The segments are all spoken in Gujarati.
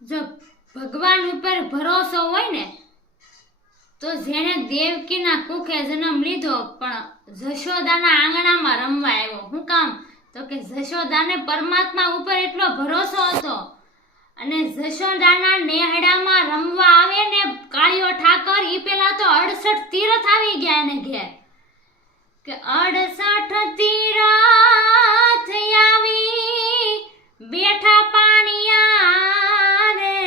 જો ભગવાન ઉપર ભરોસો હોય ને તો જેને દેવકીના કુખે જન્મ લીધો પણ જશોદાના આંગણામાં રમવા આવ્યો. શું કામ? તો કે જશોદાને પરમાત્મા ઉપર એટલો ભરોસો હતો અને જશોદાના નેહડામાં રમવા આવે ને કાળિયો ઠાકર ઈ પેલા તો 68 તીરથ આવી ગયા એને ઘેર કે 68 તીરથ આવી બેઠા પાણીયા રે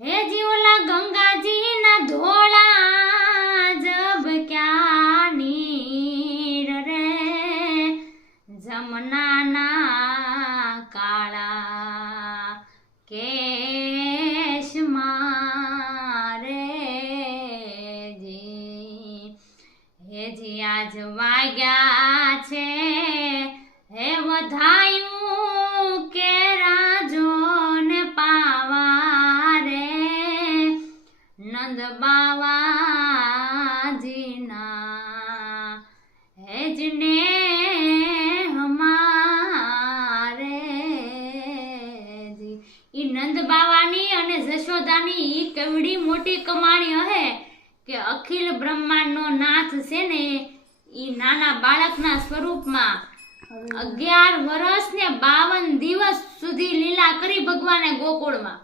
હે જીવલા ગંગાજી ના ધોળા જબ ક્યાં નીર રે જમનાના કાળા કેશ મારે જી આજ વાગ્યા છે હે વધાયું કે રાજો ને પાવા રે નંદ બાવાજીના હેજને હમારે જી. ઈ નંદ બાવાની અને જશોદાની ઈ કેવડી મોટી કમાણી હે કે અખિલ બ્રહ્માંડનો નાથ છે ને ઈ નાના બાળકના સ્વરૂપમાં 11 વર્ષ ને 52 દિવસ સુધી લીલા કરી ભગવાને ગોકુળમાં.